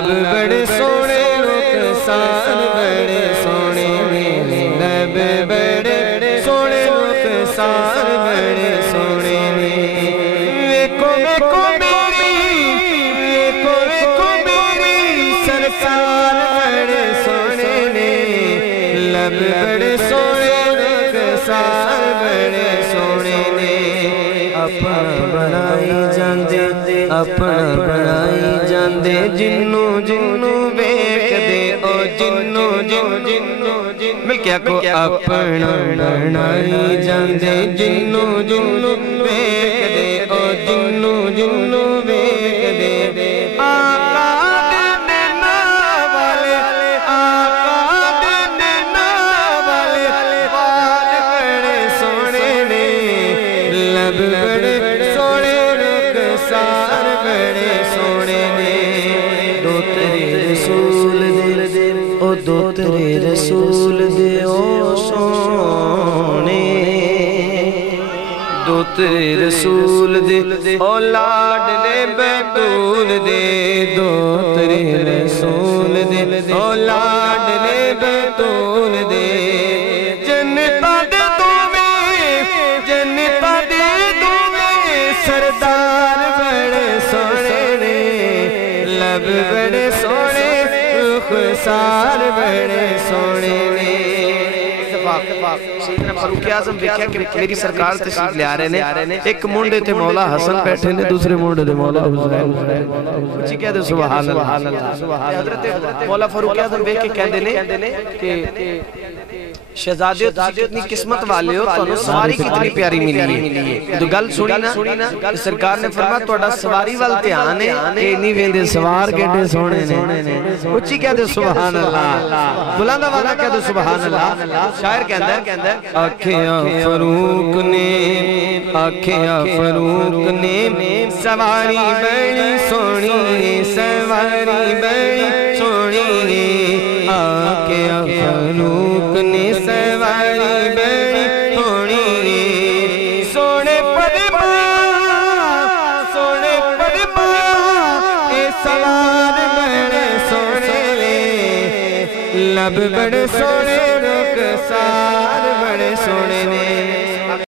لب بڑے سونے رخسار بڑے سونے نے لب بڑے سونے رخسار بڑے سونے نے ویکھو ویکھو میری سرکار بڑے سونے نے لب بڑے سونے رخسار بڑے سونے نے اپنا بنائی جاندے جنوں ویکھ دے او جنوں مل کے آکھو اپنا بنائی جاندے جنوں ویکھ دے او جنوں ویکھ دے آقا دے نینا والے وال بڑے سونے نے لب بڑے سونے رخسار بڑے سونے نے دو تیرے رسول دے او دو تیرے رسول دے او سونے دو تیرے رسول دے او لاڈلے بیتول دے دو تیرے رسول دے او لاڈلے بیتول دے جنتا دے سردار بڑے سونے نے لب بڑے سونے رخسار بڑے سونے نے سیدنا فاروق اعظم دیکھا کہ میری سرکار تشریف لے آ رہے نے ایک منڈے تے مولا حسن بیٹھے نے دوسرے منڈے تے مولا حسین کچھ کہہ دے سبحان اللہ حضرت مولا فاروق اعظم دیکھ کے کہہ دے کہ شہزادے ہو تسی کتنی قسمت والے ہو تو سواری کتنی پیاری ملی ہے تو گل سنی نا سرکار نے فرمایا توڑا سواری والتے آنے کہ نہیں ویندے سوار کہتے سونے نے اچھی کہہ دے سبحان اللہ بلاندہ والا کہہ دے سبحان اللہ شاعر کہندہ ہے آنکھیاں فاروق نے سواری بڑی سونی سواری بڑی سونی آنکھیاں فاروق نے سواری بڑی سونی سونے پدما اے سوار بڑے سونے لب بڑے سونے رخسار بڑے سونے نے